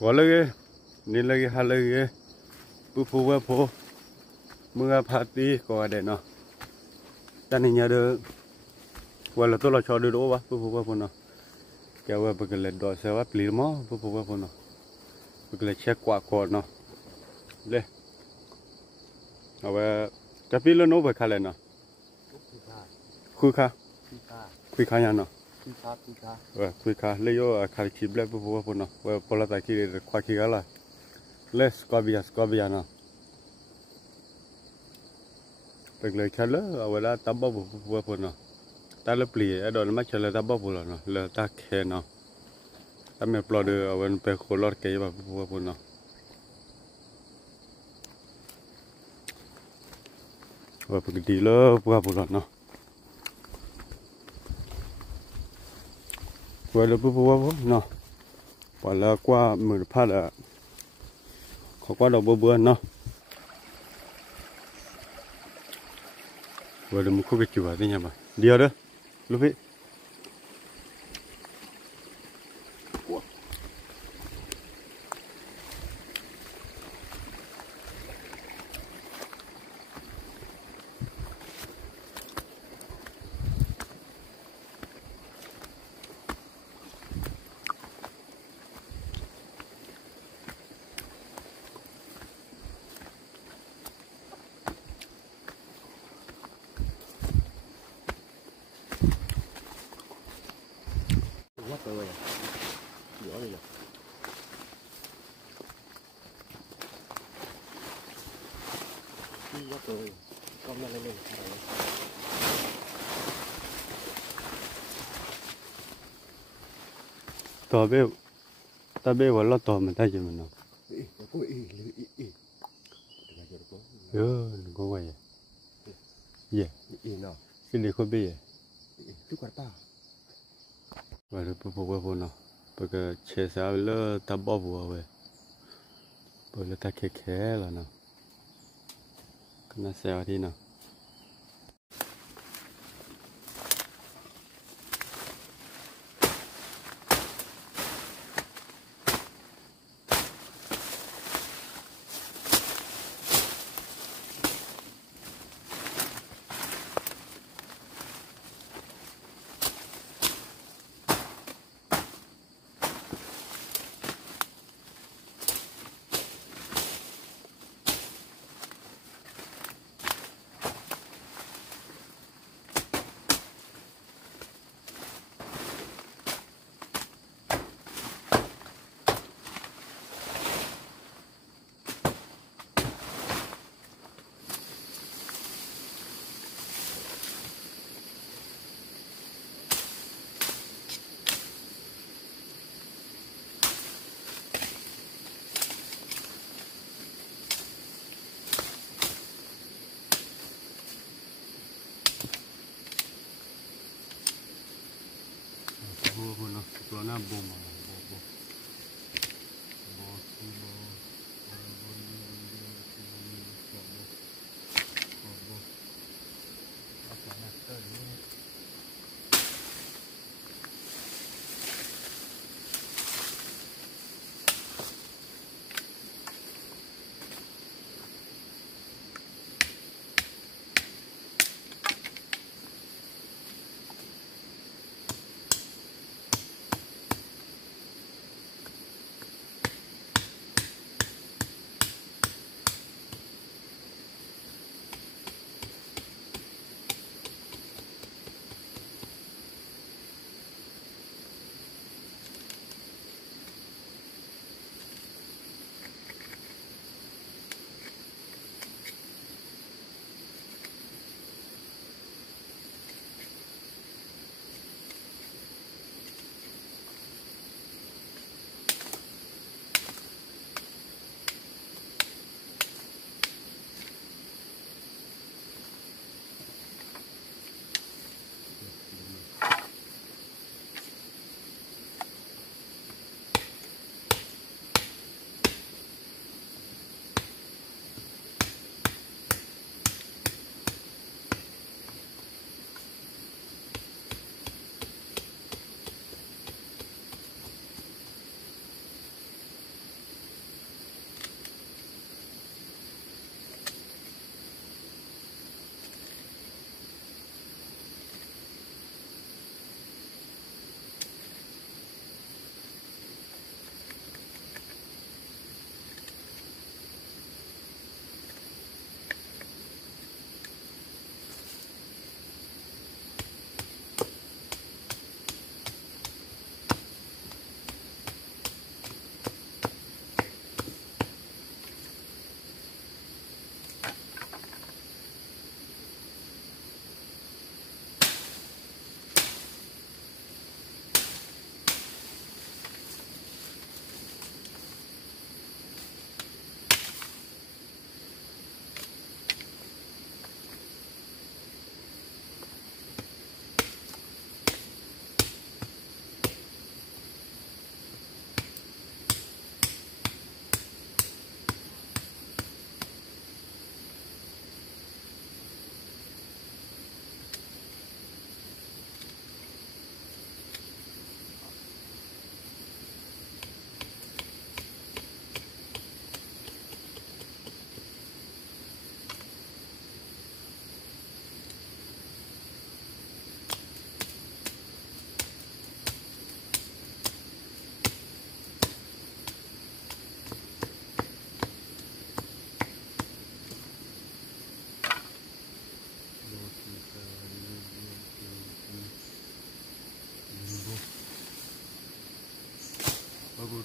Gua lagi, ni lagi hal lagi. Pupu mưa party có để nó. Cho nên nhớ được. Gua là tôi là cho được đổ quá, pupu nó. Kéo qua bực lệ đỏ xe vấp lì mó, pupu nó. Bực lệ check quả nó. Lê. Ở về cái pin nó về khai lên nó. Khui khai nhà nó. Khui khai lấy vô khai chip lấy pupu nó. Về pola tại khi khoa khi cái là. Lê Scovia nó. Bực lệ khai lỡ ở về đó tắm bao pupu nó. Ta lập lì ở đó nó chỉ là ta bao phủ nó là ta khe nó ta mới plot được ở bên bên khối lót cái và phụ nó và cái gì đó phụ nó và là phụ nó và là qua mười phát là khó qua đầu bữa nó và là một cái chuyện vậy nha mà đi đó lúc ấy quá trời giỏi đi rồi quá trời con nó lên ta biết vào lót tò mình thấy gì mình nó có quay gì nó xin đi không biết chút quả ta và được phụ nó bởi cái chế sao lỡ ta bỏ vào về bởi lỡ ta khé là nó cái nó xèo đi nào nó nằm bùm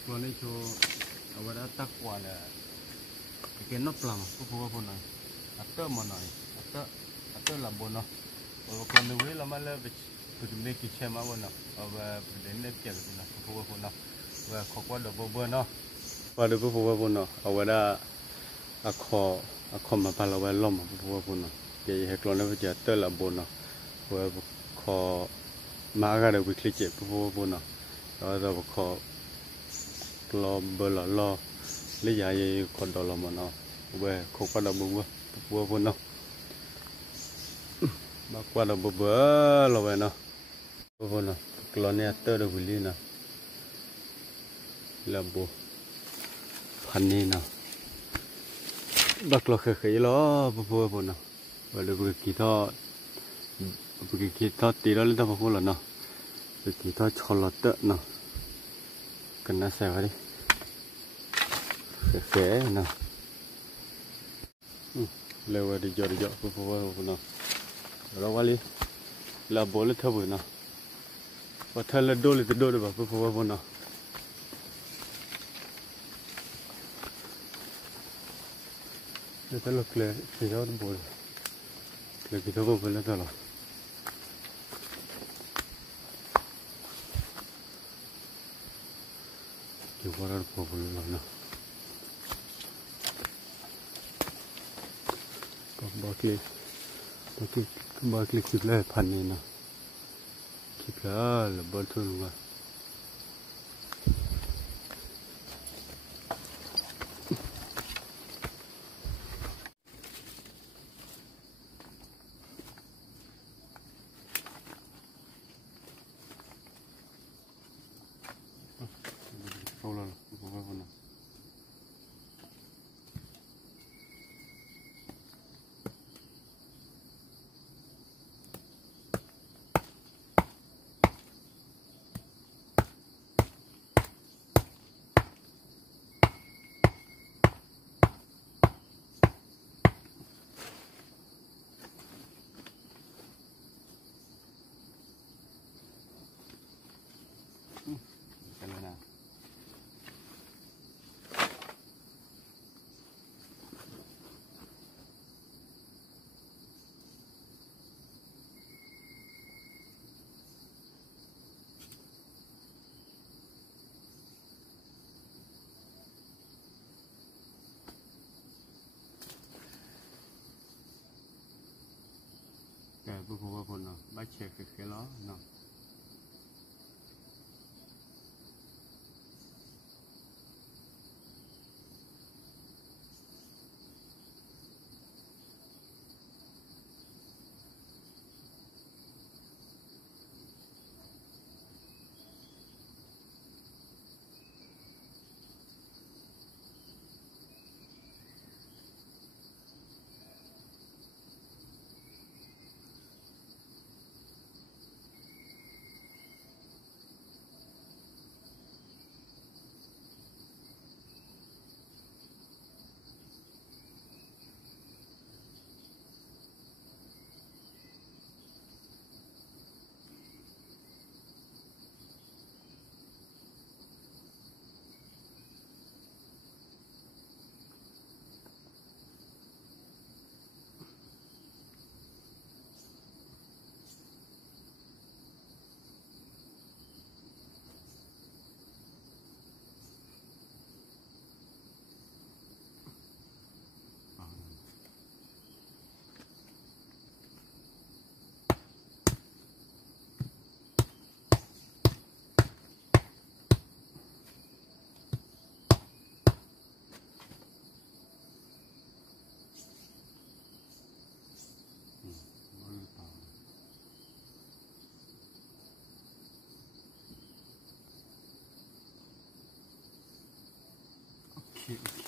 ตัวนี้โชว์เอาไว้แล้วตักกว่าเลยเกินนกปลังพวกพวกนั้นอัตเตอร์มาหน่อยอัตเตอร์ลำบนเนาะเอาคนดูเวลามาเลยไปถึงเมกิเชมาวันเนาะเอาไปเล่นเล่นเกี่ยวกับนะพวกเนาะว่าขอกว่าดอกบัวเนาะว่าดูพวกเนาะเอาไว้ได้อะคอมาพาเราไว้ล้อมพวกเนาะเดี๋ยวให้กลอนแล้วจะเตอร์ลำบนเนาะว่าขอมาก็ได้วิกฤตเจ็บพวกเนาะแล้วเราขอรอเบอร์รอเลี้ยยคนดอลลาร์มันเนาะเว้ยขบกันดอกบัวพวกเนาะมากกว่าดอกบัวเราไว้เนาะพวกเนาะกลอนเนี่ยเตอร์ดอกวิลลี่เนาะลำบัวพันนี้เนาะบักหลอกเคยล้อพวกเนาะว่าเดี๋ยวไปกี่ทอตีแล้วเล่นตัวพวกเราเนาะไปกี่ทอชอลเตอร์เนาะกันน่าแซวดิเก๋ๆเนาะเร็วดีจ่อพวกเนาะเราว่าลิลาโบเลยเท่าไหร่เนาะว่าเธอละโดเลยแบบพวกเนาะแล้วก็ลูกเลยที่เขาโบเลยเลยที่เขาโบเลยตลอดอยู่ว่าเราพอเลยเนาะบางทีคลิปแรกพันนี่นะคลิปแล้วบอลทุนว่าเขาแล้วผมว่าคนนั้นกันเลยนะแต่พวกคนเนาะไม่เช็คเคยล้อเนาะโอเค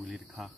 Wilir kah.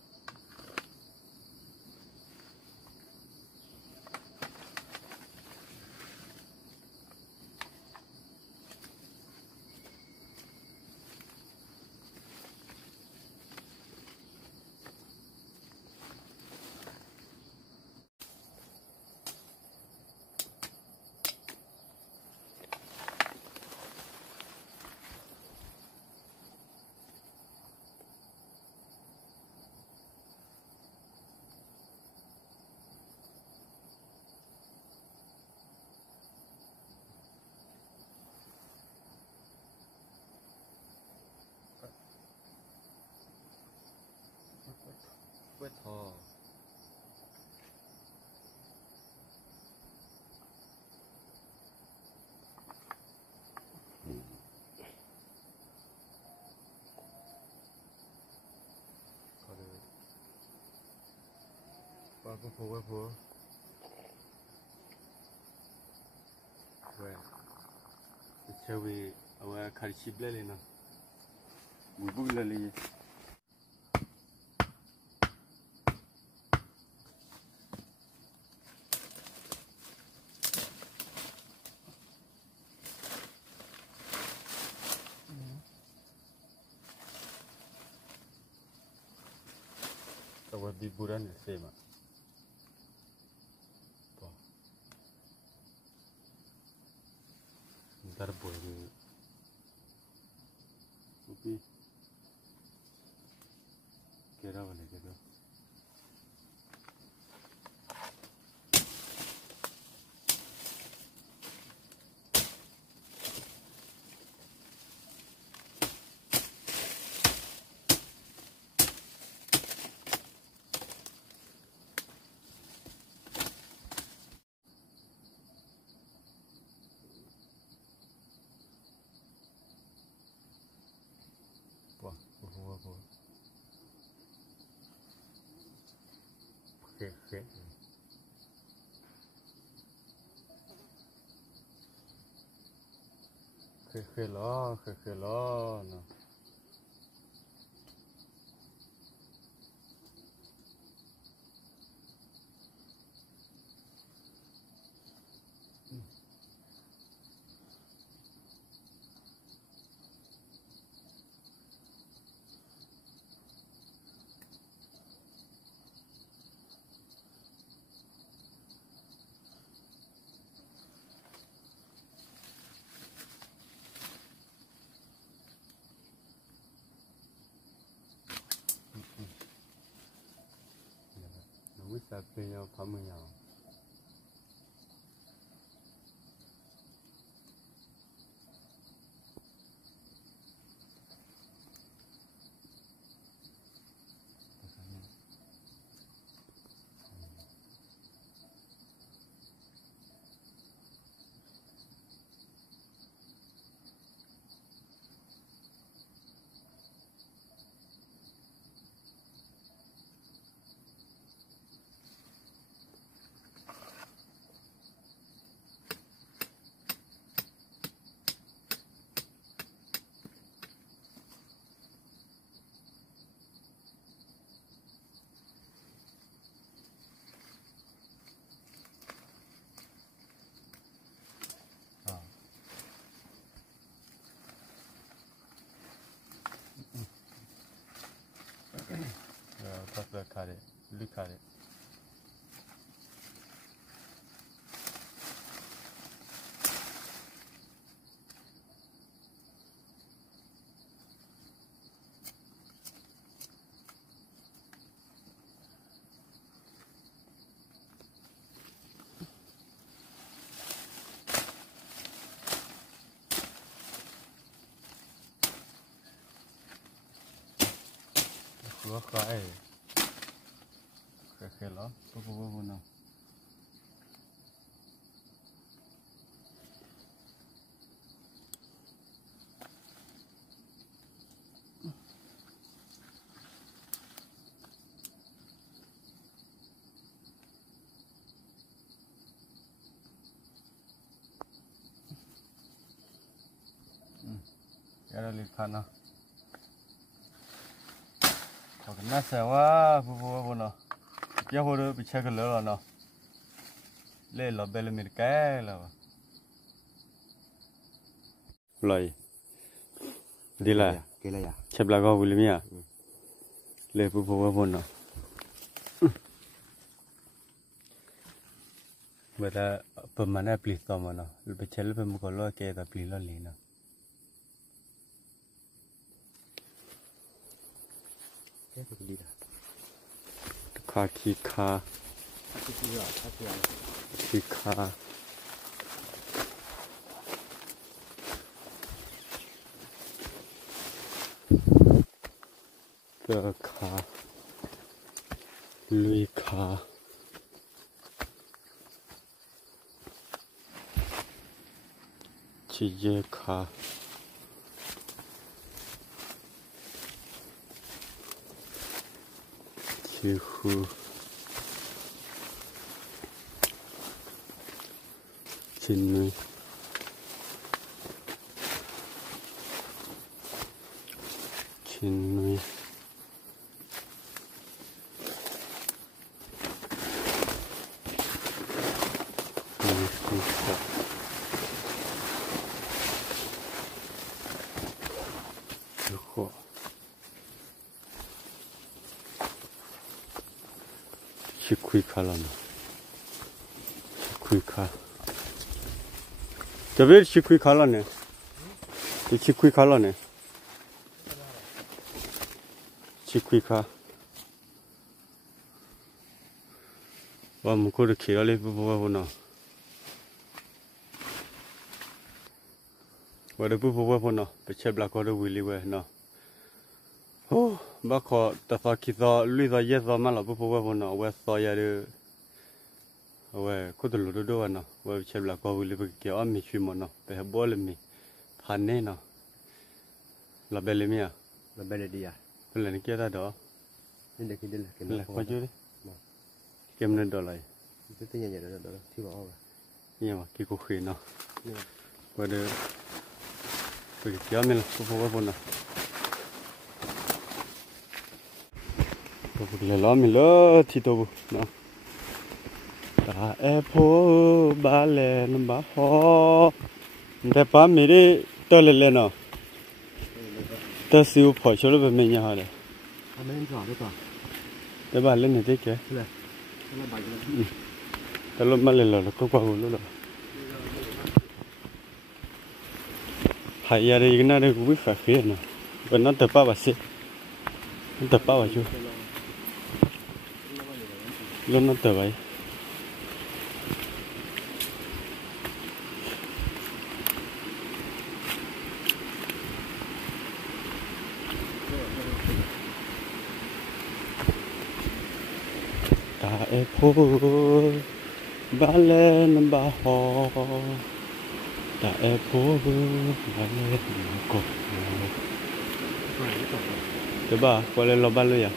Quét thò. Qua phố. Well, shall we our karishib lele na. Bubu lele. Tawar liburan sema. Ntar boleh. Tapi kira boleh kira. Wah, Oke lo, no. Bisa punya pamunya. Look at it. Look at it. Look at it. Hello, bố nào. Cái đó liệt khăn nào. Ok. น่าเสียว่าผู้ผู้ว่าเนาะเกี่ยวกับไปเช็คกันแล้วเนาะเล่เราเบลมีแก่แล้วเลยดีละ Kể lại à? เช็บลาก็วิลเมียเล่ผู้ผู้ว่าเนาะเวลาประมาณนั้นปลีต่อมาเนาะไปเช็คแล้วเป็นมุกล้อแกแต่ปลีล้อลีเนาะ Cái gì đi à? คาคีคา Cái gì à? Cái gì à? คีคาเกอคาลุยคาชิเยคาชิฮูชินนุยชินนุยนี่คือครับดูขอชิคุยคาลานะชิคุยคาจะเวทชิคุยคาลาเนี่ยจะชิคุยคาลาเนี่ยชิคุยคาว่ามันก็จะเขียนอะไรปุ๊บปุ๊บปุ๊บเนาะว่าเดี๋ยวปุ๊บปุ๊บปุ๊บเนาะไปเช็คบล็อกก็จะวิลลี่เว้ยเนาะโอ้บ้าขอแต่สักคิดว่าลุยจะเยอะจะมาแล้วปุ๊บปุ๊บปุ๊บเนาะเว้ยสอยอะไรเว้ยก็จะหลุดด้วยเนาะเว้ยเช็คบล็อกก็วิลลี่ไปเกี่ยวมีชิมเนาะไปหาบอลมีพันเนี่ยเนาะลาเบลมีอ่ะ Là bên này đi à? เป็นอะไรนี่เกี่ยวได้ดอ Nên để khi đi là cái เป็นอะไร nó มาจูดิเกมนั่นดออะไร Cái tên nhà đó Thì bảo à? นี่ว่ากี่กูคุยเนาะ Nhưng mà ว่าเดี๋ยวไปเกี่ยวมีละปุ๊บปุ๊บปุ๊บเนาะปุ๊บปุ๊บเลยล้อมีเลยที่ตัวบุเนาะตาเอโพบาเลนบาฮอเดี๋ยวป้ามีดิตัวเล็กๆเนาะตัวสิวพอช่วยไปไม่ยังหาเลย Anh mới rõ đấy còn เดี๋ยวบ้านเล่นนี่ได้แก่ Thế này Thế là bạch rồi แต่รถมาเลยเหรอก็กว่าหูรู้หรอหายอะไรกันน่าได้กูไม่ฝากเขียนนะเป็นนั่นแต่ป้าบาสินั่นแต่ป้าบาชูเล่นนั่นแต่ไว้ตาเอโพบาเลนบาฮอตาเอโพบาเลนกบเดี๋ยวบ้าพอเล่นเราบ้านเลยอ่ะ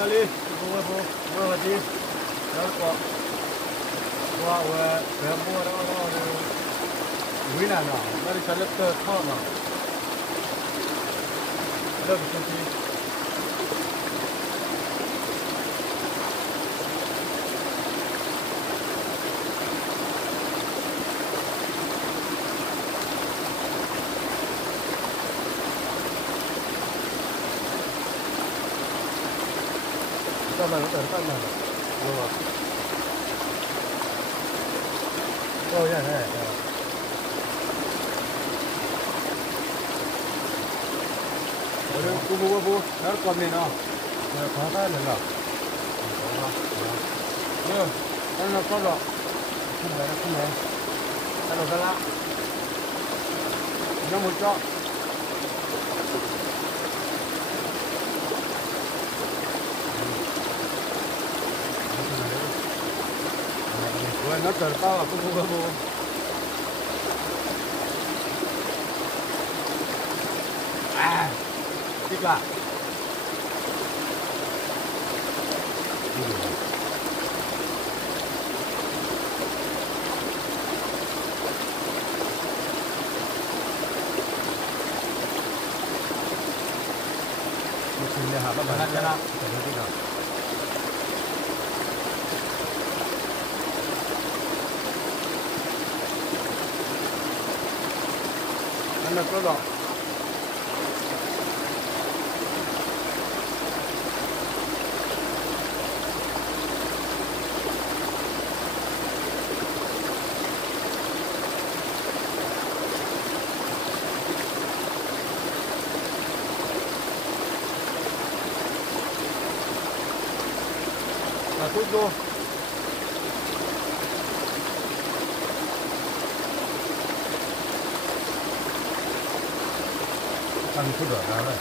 Ali, buat lagi, dah kuat, buat wina na, dari select thau na, dah bisa Tama na. Oh, yan, yan. Ano, kubo. Ano kami na? Kaka na. Ano, ano na pala? Ano ka la? nó một chỗ nó trở tao là cũng không à thích là Ini apa banyak? nó có đỏ là thuốc vô ăn chút đỡ ra đây.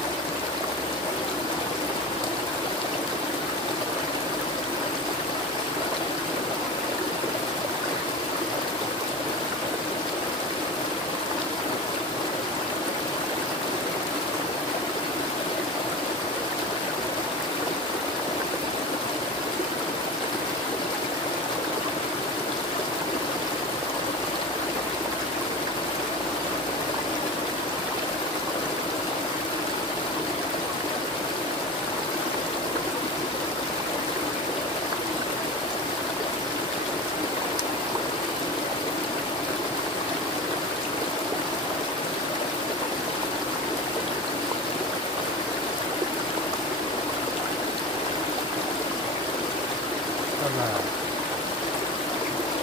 Là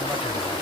nó bắt đầu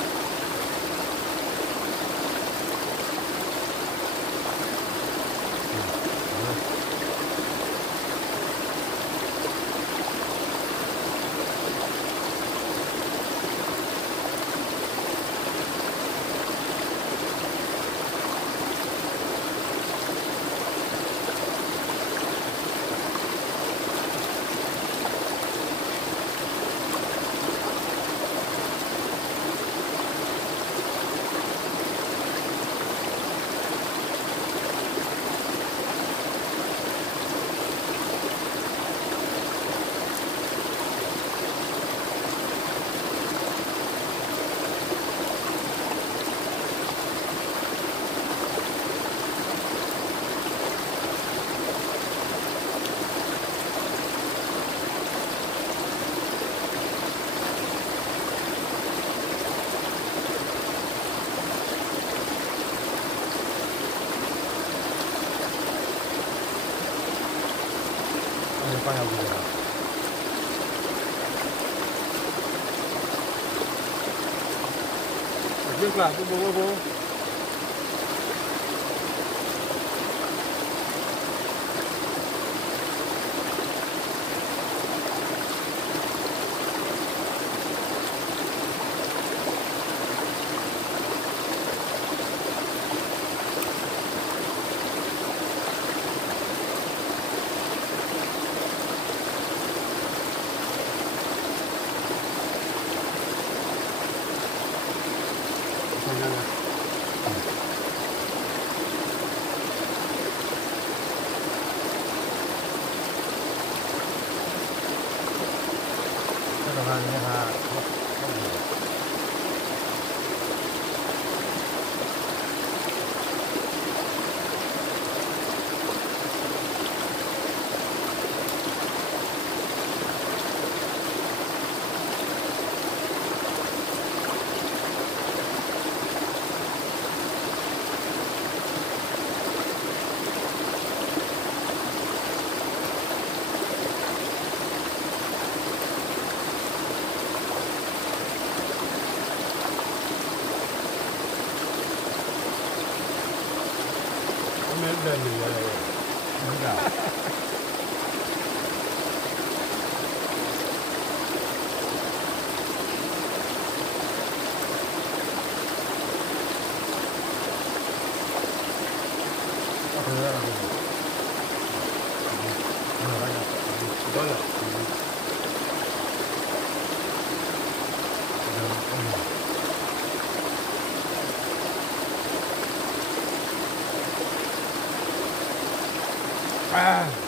quay nào bây giờ. trước là bố Cái đầu hàng này là lên thì đúng rồi. 了。啊！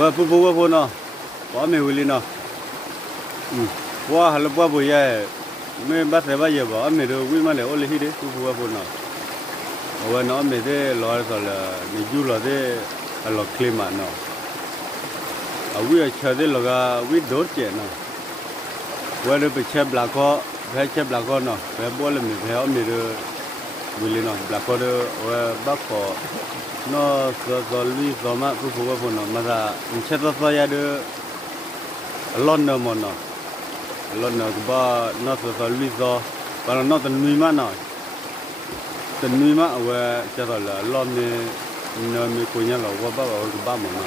ว่าปุ๊บปุ๊บปุ๊บเนาะว่าไม่หุ่นเลยเนาะว่าฮัลโหลว่าบุยไม่บัดเสียบ่เยอะบ่ไม่รู้วิ่งมาเลยโอ้เลยที่เด็กปุ๊บปุ๊บปุ๊บเนาะว่าเนาะไม่ได้รอสักละไม่จู่รอได้หลอกเคลมอ่ะเนาะวิ่งเชื่อได้หลอกวิ่งโดดเจเนาะว่าเราไปเช็คบลักก็ไปเช็คบลักก็เนาะไปบ่เลยไม่ไปเอาไม่รู้วิ่งเลยเนาะบลักก็เด้อว่าบักก็no solvi soma ku fu fu no mara incheta so ya de lon no mo no lon no ba no solvi so ba no ta nui ma no ta nui ma wa cha la lon ne no mi ko nya lo wa ba mo no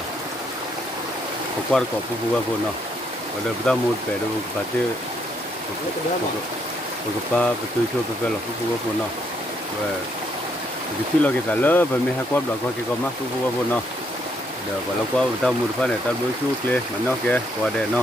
ko kwar ko fu fu no wa de ba mo pe do ba te ko pa tu cho pe lo fu fu no wa di sini lagi salah, bami hakwa belakang kita masuk buat pun no. Dah kalau kau tahu murfa ni, tahu bersyukur le, mana ke, kau ada no.